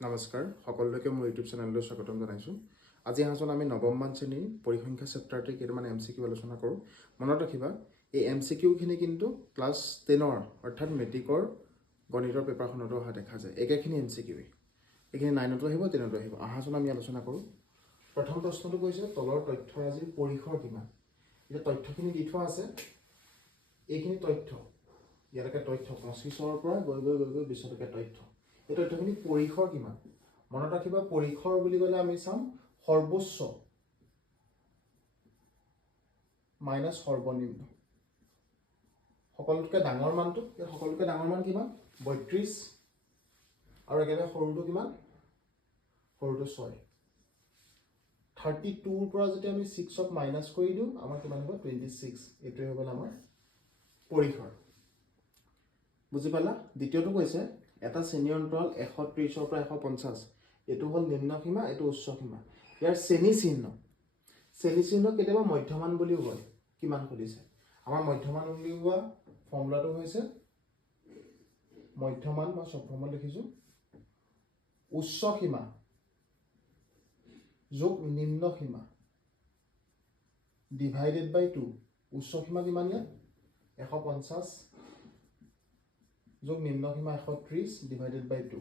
নমস্কাৰ সকলোকে মোৰ ইউটিউব চেনেললৈ স্বাগতম জনাইছোঁ। আজি আহাচোন আমি নৱম মান শ্ৰেণীৰ পৰিসংখ্যা চেপ্টাৰটি কেইটামান MCQ আলোচনা কৰোঁ। মনত ৰাখিবা এই MCQখিনি কিন্তু ক্লাছ 10ৰ অৰ্থাৎ মেট্ৰিকৰ গণিতৰ পেপাৰখনতো অহা দেখা যায়। একেখিনি MCQ এইখিনি 9তো আহিব 10তো আহিব। আহাচোন আমি আলোচনা কৰোঁ। প্ৰথম প্ৰশ্নটো কৈছে তলৰ তথ্যৰাজিৰ পৰিসৰ কিমান। এতিয়া তথ্যখিনি দি থোৱা আছে, এইখিনি তথ্য ইয়ালৈকে তথ্য 25ৰ পৰা গৈ 20লৈকে তথ্য। এই তথ্যখিনি পৰিসৰ কিমান। মনত ৰাখিবা পৰিসৰ বুলি ক'লে আমি চাম সৰ্বোচ্চ মাইনাছ সৰ্বনিম্ন। সকলোতকৈ ডাঙৰ মানটো, সকলোতকৈ ডাঙৰ মান কিমান 32 আৰু একেবাৰে সৰুটো কিমান, সৰুটো 6। 32ৰ পৰা যদি আমি 6ক মাইনাছ কৰি দিওঁ আমাৰ কিমান হ'ব 26। এইটোৱে হৈ গ'ল আমাৰ পৰিসৰ। বুজি পালা। দ্বিতীয়টো কৈছে এটা শ্ৰেণী অন্তৰাল 130ৰ পৰা 150। এইটো হ'ল নিম্ন সীমা, এইটো উচ্চ সীমা। ইয়াৰ শ্ৰেণী চিহ্ন কেতিয়াবা মধ্যমান বুলিও কয়। কিমান সুধিছে আমাৰ মধ্যমান উলিওৱা ফৰ্মুলাটো হৈছে মধ্যমান, মই চব ফৰ্মুলা লিখিছোঁ, উচ্চ সীমা যোগ নিম্ন সীমা ডিভাইডেড বাই 2। উচ্চ সীমা কিমান ইয়াত 150 যোগ নিম্ন সীমা 130 ডিভাইডেড বাই 2।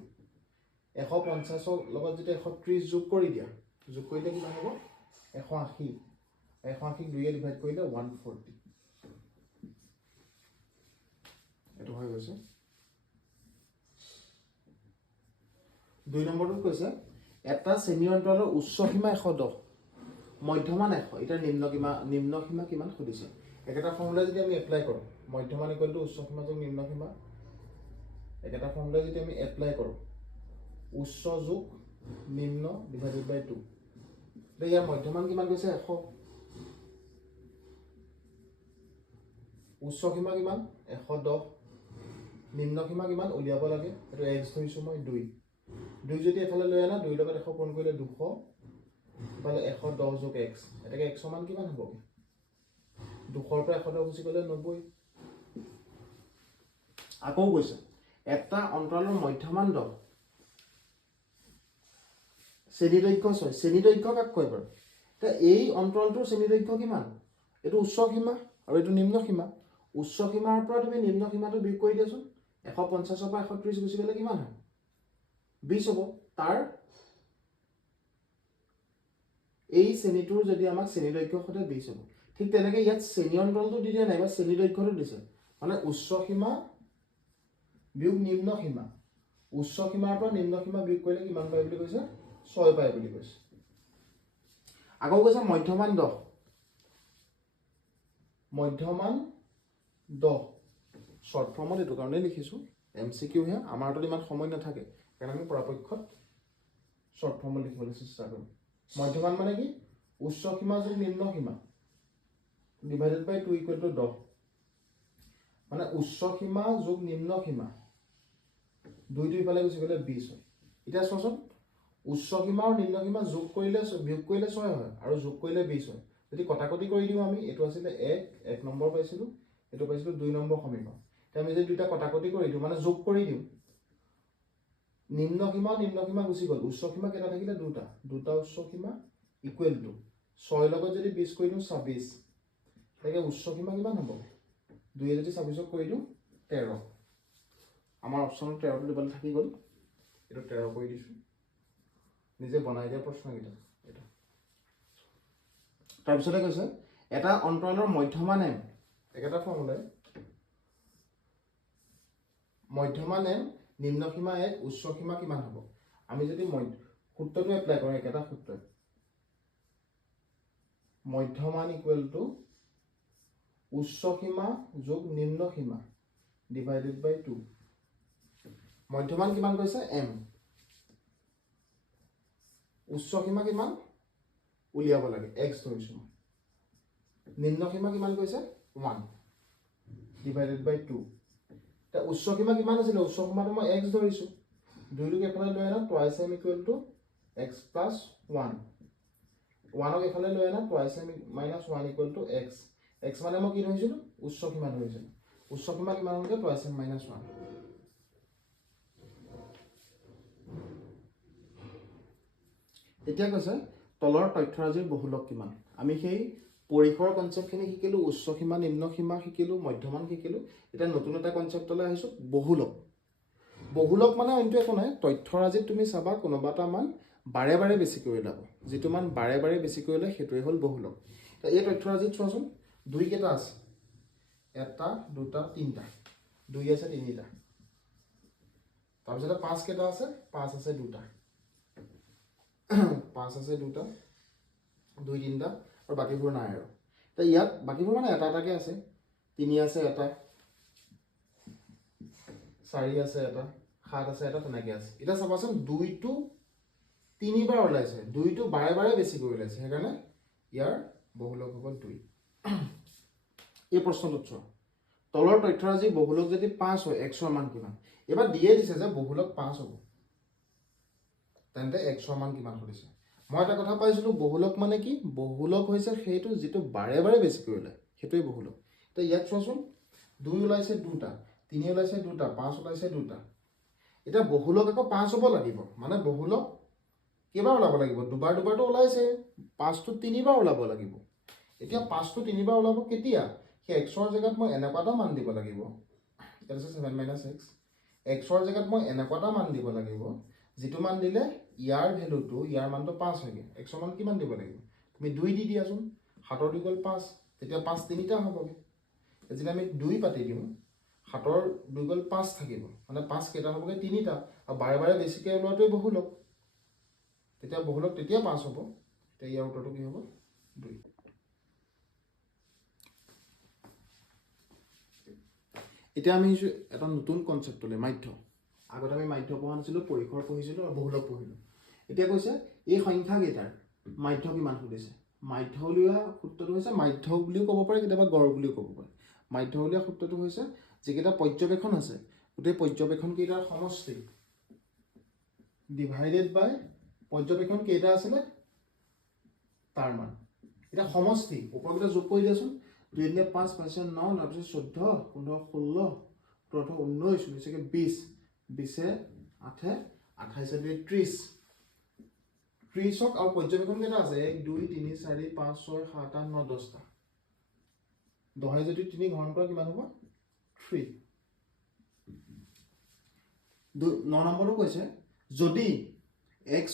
150ৰ লগত যেতিয়া 130 যোগ কৰিলে কিমান হ'ব 180। 180ক 2য়ে ডিভাইড কৰিলে 140। এইটো হৈ গৈছে। 2 নম্বৰটোত কৈছে এটা শ্ৰেণী অন্তৰালৰ উচ্চ সীমা 110 মধ্যমান 100। এতিয়া নিম্ন সীমা কিমান সুধিছে। একেটা ফৰ্মুলা যদি আমি এপ্লাই কৰোঁ মধ্যমান ইকুৱেল টু উচ্চ সীমা যোগ নিম্ন সীমা, একেটা ফৰ্মুলা যদি আমি এপ্লাই কৰোঁ উচ্চ যোগ নিম্ন ডিভাইডেড বাই 2, এতিয়া ইয়াৰ মধ্যমান কিমান কৈছে 100, উচ্চ সীমা কিমান 110, নিম্ন সীমা কিমান উলিয়াব লাগে, এইটো x ধৰিছোঁ মই 2 যদি এফালে লৈ আনা 2ৰ লগত 100 পূৰণ কৰিলে 200, ইফালে 110 যোগ x, এটাকে x সমান কিমান হ'ব 200ৰ পৰা 110 গুচি গ'লে 90। আকৌ কৈছে এটা অন্তৰালৰ মধ্যমান 10 শ্ৰেণী দৈৰ্ঘ্য 6। শ্ৰেণী দৈৰ্ঘ্য কাক কয় বাৰু। এতিয়া এই অন্তৰালটোৰ শ্ৰেণী দৈৰ্ঘ্য কিমান, এইটো উচ্চ সীমা আৰু এইটো নিম্ন সীমা। উচ্চ সীমাৰ পৰা তুমি নিম্ন সীমাটো বিয়োগ কৰি দিয়াচোন। 150ৰ পৰা 130 গুচি গ'লে কিমান হয় 20 হ'ব। তাৰ এই শ্ৰেণীটোৰ যদি আমাক শ্ৰেণী দৈৰ্ঘ্য সৈতে 20 হ'ব। ঠিক তেনেকৈ ইয়াত শ্ৰেণী অন্তৰালটো দি দিয়া নাই বা শ্ৰেণী দৈৰ্ঘ্যটো দিছে, মানে উচ্চ সীমা বিয়োগ নিম্ন সীমা। উচ্চ সীমাৰ পৰা নিম্ন সীমা বিয়োগ কৰিলে কিমান পায় বুলি কৈছে 6 পায় বুলি কৈছে। আকৌ কৈছে মধ্যমান 10 শ্বৰ্ট ফৰ্মত এইটো কাৰণেই লিখিছোঁ, MCQ হে, আমাৰ হাতত ইমান সময় নাথাকে কাৰণ আমি পৰাপক্ষত শ্বৰ্ট ফৰ্মত লিখিবলৈ চেষ্টা কৰিম। মধ্যমান মানে কি উচ্চ সীমা যোগ নিম্ন সীমা ডিভাইডেড বাই 2 ইকুৱেল টু 10, মানে উচ্চ সীমা যোগ নিম্ন সীমা 2টো ইফালে গুচি গ'লে 20 হয়। এতিয়া চোৱাচোন উচ্চ সীমা আৰু নিম্ন সীমা যোগ কৰিলে বিয়োগ কৰিলে 6 হয় আৰু যোগ কৰিলে 20 হয়। যদি কটাকটি কৰি দিওঁ আমি, এইটো আছিলে 1 নম্বৰ পাইছিলোঁ, এইটো পাইছিলোঁ 2 নম্বৰ সমীকৰণ। এতিয়া আমি যদি দুটা কটাকটি কৰি দিওঁ মানে যোগ কৰি দিওঁ, নিম্ন সীমা গুচি গ'ল, উচ্চ সীমা কেইটা থাকিলে দুটা উচ্চ সীমা ইকুৱেল টু 6 লগত যদি 20 কৰি দিওঁ 26, তাকে উচ্চ সীমা কিমান হ'ব 2 যদি 26ক কৰি দিওঁ 13। আমাৰ অপশ্যনত 13টো দিবলৈ থাকি গ'ল, এইটো 13 কৰি দিছোঁ, নিজে বনাই দিয়া প্ৰশ্নকেইটা এইটো। তাৰপিছতে কৈছে এটা অন্তৰালৰ মধ্যমান m, একেটা ফৰ্মুলাই মধ্যমান m নিম্ন সীমা 1 উচ্চ সীমা কিমান হ'ব। আমি যদি সূত্ৰটো এপ্লাই কৰোঁ, একেটা সূত্ৰই মধ্যমান ইকুৱেল টু উচ্চ সীমা যোগ নিম্ন সীমা ডিভাইডেড বাই 2। মধ্যমান কিমান কৈছে m, উচ্চ সীমা কিমান উলিয়াব লাগে x ধৰিছোঁ মই, নিম্ন সীমা কিমান কৈছে 1 ডিভাইডেড বাই 2। এতিয়া উচ্চ সীমা কিমান আছিলে, উচ্চ সীমাটো মই x ধৰিছোঁ, 2টোক এফালে লৈ আনা twice m equal to x plus 1, 1ক এফালে লৈ আনা twice m minus 1 equal to x। x মানে মই কি ধৰিছিলোঁ উচ্চ সীমা ধৰিছিলোঁ, উচ্চ সীমা কিমান হ'লগৈ টুৱাইচ m মাইনাছ 1। এতিয়া কৈছে তলৰ তথ্যৰাজিৰ বহুলক কিমান। আমি সেই পৰিসৰ কনচেপ্টখিনি শিকিলোঁ, উচ্চ সীমা নিম্ন সীমা শিকিলোঁ, মধ্যমান শিকিলোঁ। এতিয়া নতুন এটা কনচেপ্টলৈ আহিছোঁ, বহুলক। বহুলক মানে অন্য একো নাই, তথ্যৰাজিত তুমি চাবা কোনোবা এটা মান বাৰে বাৰে বেছিকৈ ওলাব, যিটো মান বাৰে বাৰে বেছিকৈ ওলায় সেইটোৱে হ'ল বহুলক। এই তথ্যৰাজিত চোৱাচোন 2 কেইটা আছে, 1 2 3টা, 2 আছে 3টা। তাৰপিছতে 5 কেইটা আছে, 5 আছে 2টা, 5 আছে 2টা, 2 3টা, আৰু বাকীবোৰ নাই আৰু। এতিয়া ইয়াত বাকীবোৰ মানে এটা এটাকৈ আছে, 3 আছে 1, 4 আছে 1, 7 আছে 1, তেনেকৈ আছে। এতিয়া চাবাচোন 2টো 3বাৰ ওলাইছে, 2টো বাৰে বাৰে বেছিকৈ ওলাইছে, সেইকাৰণে ইয়াৰ বহুলক হ'ব 2। এই প্ৰশ্নটোত চোৱা, তলৰ তথ্যৰাজি বহুলক যদি 5 হয়, xৰ মান কিমান। এবাৰ দিয়ে দিছে যে বহুলক 5 হ'ব, তেন্তে xৰ মান কিমান সুধিছে। মই এটা কথা পাইছিলোঁ, বহুলক মানে কি, বহুলক হৈছে সেইটো যিটো বাৰে বাৰে বেছিকৈ ওলায়, সেইটোৱে বহুলক। এতিয়া ইয়াত চোৱাচোন 2 ওলাইছে 2টা, 3 ওলাইছে 2টা, 5 ওলাইছে 2টা। এতিয়া বহুলক আকৌ 5 হ'ব লাগিব, মানে বহুলক কেইবাৰ ওলাব লাগিব, দুবাৰ দুবাৰটো ওলাইছে, 5টো 3বাৰ ওলাব লাগিব। এতিয়া 5টো 3বাৰ ওলাব কেতিয়া, সেই xৰ জেগাত মই এনেকুৱা এটা মান দিব লাগিব, এটা আছে 7 - x, xৰ জেগাত মই এনেকুৱা এটা মান দিব লাগিব, যিটো মান দিলে ইয়াৰ ভেলুটো, ইয়াৰ মানটো 5 হয়গৈ। xৰ মান কিমান দিব লাগিব, তুমি 2 দি দিয়াচোন, 7 ৰ 2 গ'ল 5, তেতিয়া 5 3টা হ'বগৈ। যেতিয়া আমি 2 পাতি দিওঁ, 7 ৰ 2 গ'ল 5 থাকিব, মানে 5 কেইটা হ'বগৈ, 3টা, আৰু বাৰে বাৰে বেছিকৈ ওলোৱাটোৱে বহুলক, তেতিয়া বহুলক তেতিয়া 5 হ'ব। তেতিয়া ইয়াৰ উত্তৰটো কি হ'ব, 2। এতিয়া আমি আহিছোঁ এটা নতুন কনচেপ্টলৈ, মাধ্য। আগত আমি মাধ্য পঢ়া নাছিলোঁ, পৰিসৰ পঢ়িছিলোঁ আৰু বহুলক পঢ়িলোঁ। এতিয়া কৈছে এই সংখ্যাকেইটাৰ মাধ্য কিমান সুধিছে। মাধ্য উলিওৱা সূত্ৰটো হৈছে, মাধ্য বুলিও ক'ব পাৰে, কেতিয়াবা গড় বুলিও ক'ব পাৰে। মাধ্য উলিওৱা সূত্ৰটো হৈছে, যিকেইটা পৰ্যবেক্ষণ আছে, গোটেই পৰ্যবেক্ষণকেইটাৰ সমষ্টি ডিভাইডেড বাই পৰ্যবেক্ষণ কেইটা আছিলে তাৰ মান। এতিয়া সমষ্টি ওপৰকেইটা যোগ কৰি দিয়াচোন, 2 × 5 = 9, তাৰপিছত 14, 15, 16, 18, 19, 20, 20 8, 28 30। 30ক আৰু পৰ্যবেক্ষণ কেইটা আছে, 1 2 3 4 5 6 7 8 9 10টা। 10 যদি 3 হৰণ কৰা কিমান হ'ব, 3। 9 নম্বৰটো কৈছে, যদি x,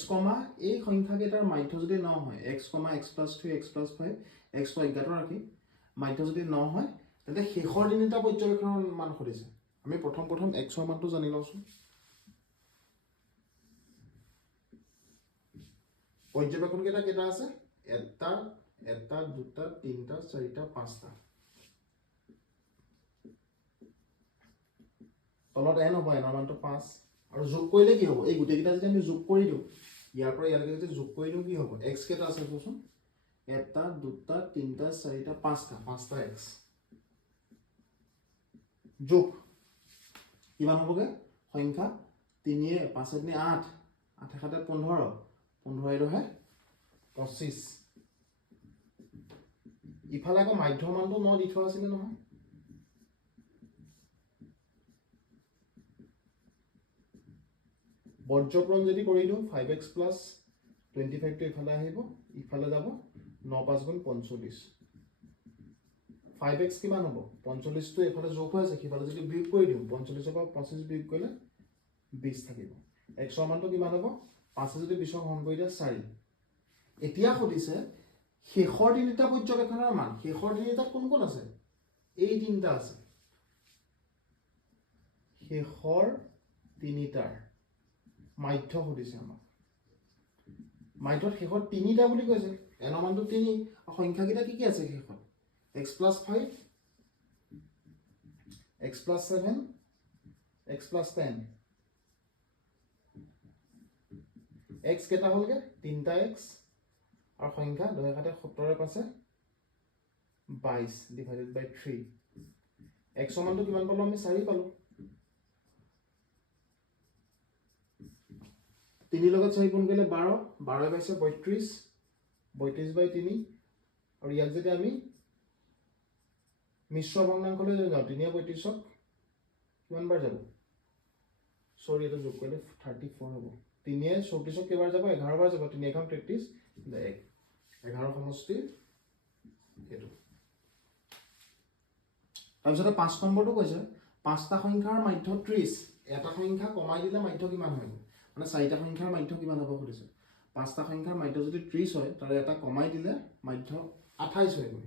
এই সংখ্যাকেইটাৰ মাধ্য যদি 9 হয়, x, x + 3, x + 5, x টো অজ্ঞাত ৰাখি মাধ্য যদি 9 হয়, তেন্তে শেষৰ তিনিটা পৰ্যবেক্ষণৰ মান সুধিছে। আমি প্ৰথম xৰ মানটো জানি লওঁচোন। পৰ্যবেক্ষণ কেইটা আছে, 1 1 2 3 4 5টা। তলত n হ'ব, n ৰ মানটো 5, আৰু যোগ কৰিলে কি হ'ব, এই গোটেইকেইটা যদি আমি যোগ কৰি দিওঁ, ইয়াৰ পৰা ইয়ালৈকে যদি যোগ কৰি দিওঁ কি হ'ব, x কেইটা আছে চোৱাচোন, 1 2 3 4 5টা, 5টা x যোগ কিমান হ'বগৈ, সংখ্যা 3 5 8, 8 7 15, 15 25। ইফালে আকৌ মাধ্য মানটো 9 দি থোৱা আছিলে নহয়। বৰ্জপূৰণ যদি কৰি দিওঁ, 5x + 25টো ইফালে আহিব, ইফালে যাব, 9 5 × 45। 5x কিমান হ'ব, 45টো এইফালে যোগ হৈ আছে, সিফালে যদি বিয়োগ কৰি দিওঁ, 45ৰ পৰা 25 বিয়োগ কৰিলে 20 থাকিব। xৰ মানটো কিমান হ'ব, 5 যদি 20ক হৰণ কৰি দিয়া 4। এতিয়া সুধিছে শেষৰ তিনিটা পৰ্যবেক্ষণৰ মান। শেষৰ তিনিটাত কোন কোন আছে, এই তিনিটা আছে, শেষৰ তিনিটাৰ মাধ্য সুধিছে আমাক। মাধ্যত শেষত 3টা বুলি কৈছে, n ৰ মানটো 3, সংখ্যাকেইটা কি কি আছে শেষত, x + 5, x + 7, x + 10। x কেইটা হ'লগে, 3টা x, আৰু সংখ্যা 2 7 17 5 22 ডিভাইডেড বাই 3। x ৰ মানটো কিমান পালো, আমি 4 পালো। 3 লগত 4 গুণ কৰিলে 12, 12 × 5 = 32, 32 বাই 3, আৰু ইয়াক যদি আমি মিশ্ৰ ভগ্নাংশলৈ যাওঁ, 3 × 35ক কিমান বাৰ যাব, সৰি এটা যোগ কৰিলে 34 হ'ব। 3 য়ে 34 কেইবাৰ যাব 11 বাৰ যাব 3 এখন 33 1 11 সমষ্টি এটো তাৰপিছতে 5 নম্বৰটো কৈছে পাঁচটা সংখ্যাৰ মাধ্য 30 এটা সংখ্যা কমাই দিলে মাধ্য কিমান হয় মানে চাৰিটা সংখ্যাৰ মাধ্য কিমান হ'ব খুদিছে পাঁচটা সংখ্যাৰ মাধ্য যদি 30 হয় তাৰে এটা কমাই দিলে মাধ্য 28 হয় গৈ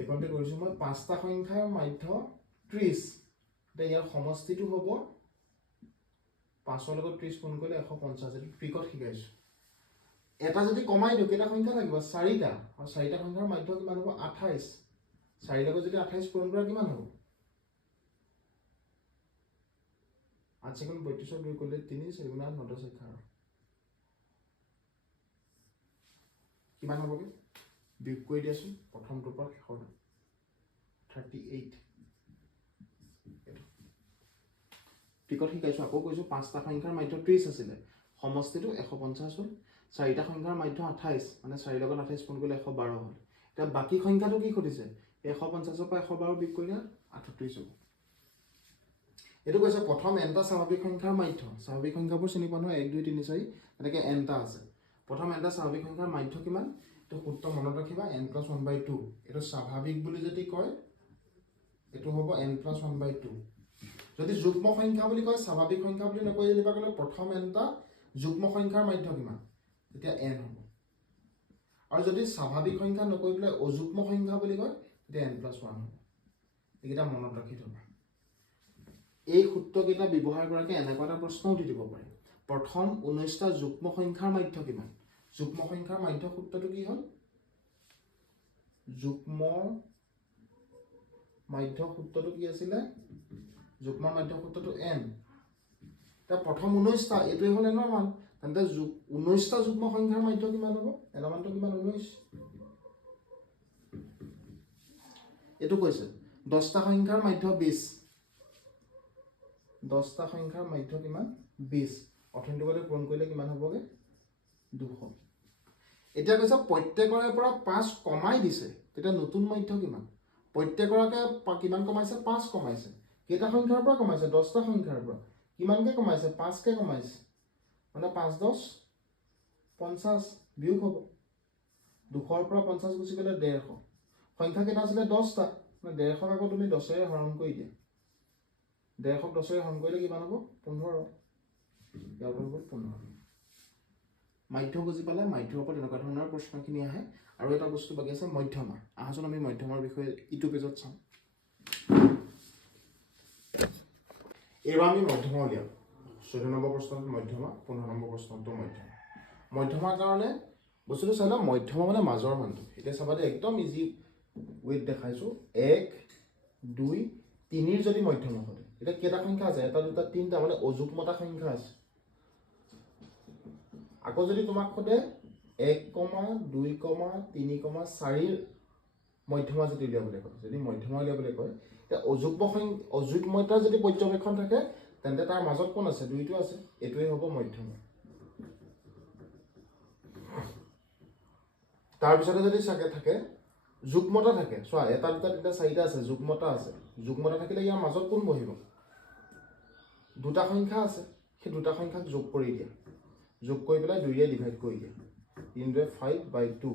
এইকনতে কৰিছো মই পাঁচটা সংখ্যাৰ মাধ্য 30 এটা ইয়াৰ সমষ্টিটো হ'ব 5 ৰ লগত 30 গুণ কৰিলে 150 এটো ট্ৰিকত শিকাইছো এটা যদি কমাই দিও কেটা সংখ্যা লাগিব চাৰিটা আৰু চাৰিটা সংখ্যাৰ মাধ্য কিমান হ'ব 28 4 লগত যদি 28 পূৰণ কৰা কিমান হ'ব 8 সেকেন্ড 32 2 কৰিলে 3 4 গুণ 8 9 11 কিমান হ'বগে বিয়োগ কৰি দিয়াছো প্ৰথমটোৰ পৰা শেষৰটো 38 টিকট শিকাইছো আকৌ কৈছো পাঁচটা সংখ্যাৰ মাধ্য 30 আছিল সমষ্টিটো 150 হ'ল চাৰিটা সংখ্যাৰ মাধ্য 28 মানে 4 লগত 28 পূৰণ কৰিলে 112 হ'ল এটা বাকি সংখ্যাটো কি খুদিছে 150 ৰ পৰা 112 বিয়োগ কৰিলে 38 হ'ব এটো কৈছে প্ৰথম nটা স্বাভাৱিক সংখ্যাৰ মাধ্য স্বাভাৱিক সংখ্যাবোৰ চিনি পোৱা নহয় 1 2 3 4 এনেকৈ nটা আছে প্ৰথম nটা স্বাভাৱিক সংখ্যাৰ মাধ্য কিমান তো সূত্ৰ মনত ৰাখিবা n + 1/2 এটো স্বাভাৱিক বুলি যদি কয় এটো হ'ব n + 1/2 যদি যুগ্ম সংখ্যা বুলি কয় স্বাভাৱিক সংখ্যা বুলি নকয় যেনিবা কলে প্ৰথম nটা যুগ্ম সংখ্যাৰ মাধ্য কিমান তেতিয়া n হ'ব আৰু যদি স্বাভাৱিক সংখ্যা নকয় বলে অযুগ্ম সংখ্যা বুলি কয় তেতিয়া n + 1 হ'ব এইটা মনত ৰাখি থবা এই সূত্ৰকেইটা ব্যৱহাৰ কৰাকে এনেকুৱা এটা প্ৰশ্ন উঠি দিব পাৰে প্ৰথম 19টা যুগ্ম সংখ্যাৰ মাধ্য কিমান যুগ্ম সংখ্যাৰ মাধ্য সূত্ৰটো কি হ'ল যুগ্ম মাধ্য সূত্ৰটো কি আছিল যুগ্ম মাধ্য সূত্ৰটো n তা প্ৰথম 19টা এটোই হ'ল n ৰ মান তেন্তে 19টা যুগ্ম সংখ্যাৰ মাধ্য কিমান হ'ব n ৰ মানটো কিমান 19 এটো কৈছে 10টা সংখ্যাৰ মাধ্য 20 10টা সংখ্যাৰ মাধ্য কিমান 20 অৰ্থনৈতিকভাৱে পূৰণ কৰিলে কিমান হ'বগে 200 এতিয়া কৈছে প্ৰত্যেকৰে পৰা 5 কমাই দিছে তেতিয়া নতুন মাধ্য কিমান প্ৰত্যেকৰকে কিমান কমাইছে 5 কমাইছে কেটা সংখ্যাৰ পৰা কমাইছে 10টা সংখ্যাৰ পৰা কিমানকে কমাইছে 5 কে কমাইছে মানে 5 10 50 বিয়োগ হ'ব 200 ৰ পৰা 50 গুচি গলে 150 সংখ্যা কেটা আছিল 10টা মানে 150 আকৌ তুমি 10 এৰে হৰণ কৰি দিয়া 150 10 এৰে হৰণ কৰিলে কিমান হ'ব 15 ইয়াৰ হ'ব 15 মাধ্য বুজি পালে মাধ্যৰ ওপৰত এনেকুৱা ধৰণৰ প্ৰশ্নখিনি আহে আৰু এটা বস্তু বাকি আছে মধ্যমা আহাচোন আমি মধ্যমাৰ বিষয়ে ইটো পেজত চাম এবাৰ আমি মধ্যমা উলিয়াম 14 নম্বৰ প্ৰশ্নত মধ্যমা 15 নম্বৰ প্ৰশ্নটো মধ্যমা মধ্যমাৰ কাৰণে বস্তুটো চাইলা মধ্যমা মানে মাজৰ মানটো এটা চাবা দে একদম ইজি ওয়েট দেখাইছো 1 2 3 ৰ যদি মধ্যমা হয় এটা কেটা সংখ্যা আছে এটা দুটা তিনটা মানে অযুগ্মতা সংখ্যা আছে আকৌ যদি তোমাক খোদে 1, 2, 3, 4 মধ্যমা যদি উলিয়াবলৈ কয় যদি মধ্যমা উলিয়াবলৈ কয় তে অযুগ্মতা যদি পৰ্যবেক্ষণ থাকে তেন্তে তাৰ মাজত কোন আছে দুইটো আছে এটোই হ'ব মধ্যমা তাৰ পিছতে যদি সাকে থাকে যুগ্মতা থাকে সোয়া এটা দুটা তিনটা চাৰিটা আছে যুগ্মতা থাকিলে ইয়াৰ মাজত কোন বহিব দুটা সংখ্যা আছে সেই দুটা সংখ্যাক যোগ কৰি দিয়া যোগ কৰি পেলাই 2 ৰে ডিভাইড কৰি দিয়া 3 5/2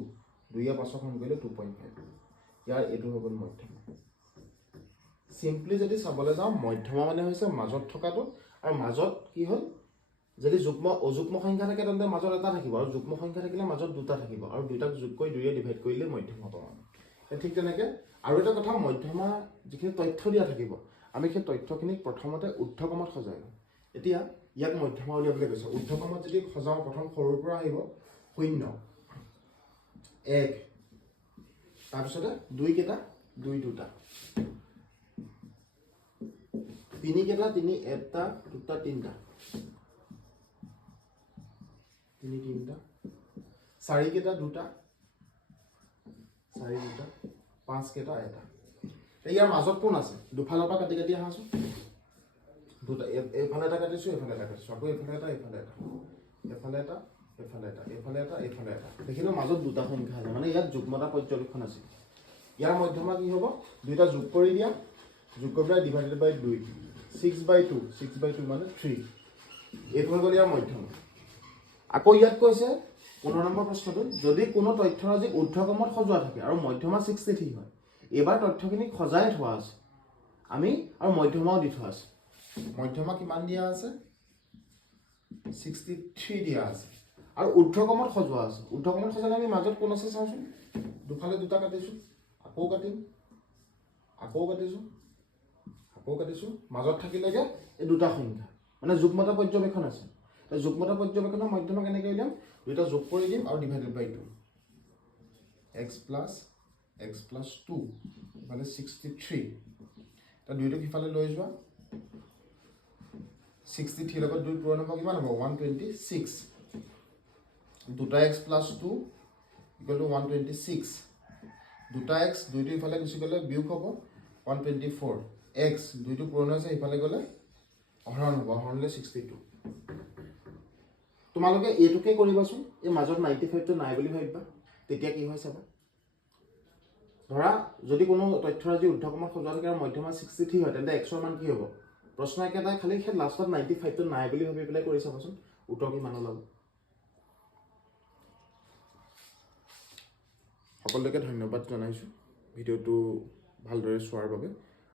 2 ৰ পাছত হৰণ কৰিলে 2.5 ইয়াৰ এটো হৈ গ'ল মধ্যমা সিম্পলি যদি চাবলৈ যাও মধ্যমা মানে হৈছে মাজত থকাটো আৰু মাজত কি হ'ল যদি অযুগ্ম সংখ্যা থাকে তেন্তে মাজত এটা থাকিব আৰু যুগ্ম সংখ্যা থাকিলে মাজত দুটা থাকিব আৰু দুটাক যোগ কৰি 2 ৰে ডিভাইড কৰিলে মধ্যমা পাম ঠিক তেনেকে আৰু এটা কথা মধ্যমা যিখিনি তথ্য দিয়া থাকিব আমি সেই তথ্যখিনিক প্ৰথমতে ঊৰ্ধ্বক্ৰমত সজাই লওঁ এতিয়া ইয়াক মধ্যমা উলিয়াবলৈ কৈছে ঊৰ্ধ্বক্ৰমত যদি সজাও প্ৰথম সৰুৰ পৰা আহিব 0 1 তাৰ পিছতে 2 কেটা 2 দুটা 3 কেটা 3 এটা দুটা তিনটা 3 তিনটা 4 কেটা দুটা 4 দুটা 5 কেটা এটা ইয়াৰ মাজত কোন আছে দুফালৰ পৰা কাটি কাটি আহাছো দুটা এফালে এটা কাটিছো এফালে এটা কাটিছো আকৌ এফালে এটা এফালে এটা এফালে এটা এফালে এটা এফালে এটা এফালে এটা দেখিলো মাজত দুটা সংখ্যা আছে মানে ইয়াত যুগ্মতা পৰ্যবেক্ষণ আছে ইয়াৰ মধ্যমা কি হ'ব দুইটা যোগ কৰি দিয়া যোগ কৰি পেলাই ডিভাইডেড বাই 2 6/2 মানে 3 এইটো হৈ গ'ল ইয়াৰ মধ্যমা। আকৌ ইয়াত কৈছে 15 নম্বৰ প্ৰশ্নটো, যদি কোনো তথ্যৰাজিক ঊৰ্ধ্বক্ৰমত সজোৱা থাকে আৰু মধ্যমা 63 হয়, এইবাৰ তথ্যখিনি সজাই থোৱা আছে আমি আৰু মধ্যমাও দি থোৱা আছে। মধ্যমা কিমান দিয়া আছে? 63 দিয়া আছে আৰু ঊৰ্ধ্বক্ৰমত সজোৱা আছে। ঊৰ্ধ্বক্ৰমত সজালে আমি মাজত কোন আছে চাওঁচোন, দুফালে দুটা কাটিছোঁ, আকৌ কাটিম, আকৌ কাটিছোঁ, আকৌ কাটিছোঁ, মাজত থাকিলে যে এই দুটা সংখ্যা মানে যুগ্মতা পৰ্যবেক্ষণ আছে। যুগ্মতা পৰ্যবেক্ষণৰ মধ্যমা কেনেকৈ উলিয়াম? দুইটা যোগ কৰি দিম আৰু ডিভাইডেড বাই 2, x প্লাছ 2 ইফালে 63, তাৰ দুইটো সিফালে লৈ যোৱা, 63 লগত 2 পূৰণ হ'ব কিমান হ'ব? 126, দুটা x প্লাছ 2 ইকুৱেল টু 126, দুটা x দুইটো ইফালে গুচি গ'লে বিয়োগ হ'ব 124, x দুইটো পূৰণ হৈছে ইফালে গ'লে হৰণ হ'ব, হৰণলৈ 62। তোমালোকে এইটোকে কৰিবাচোন, এই মাজত 95টো নাই বুলি ভাবিবা, তেতিয়া কি হয় চাবা। ধৰা যদি কোনো তথ্যৰাজি ঊৰ্ধ্বক্ৰমত সজোৱা থাকে আৰু মধ্যমা 63 হয়, তেন্তে xৰ মান কি হ'ব? প্ৰশ্ন একেটাই, খালি সেই লাষ্টত 95টো নাই বুলি ভাবি পেলাই কৰি চাবাচোন, উত্তৰ কিমান ওলাব। সকলোকে ধন্যবাদ জনাইছোঁ ভিডিঅ'টো ভালদৰে চোৱাৰ বাবে।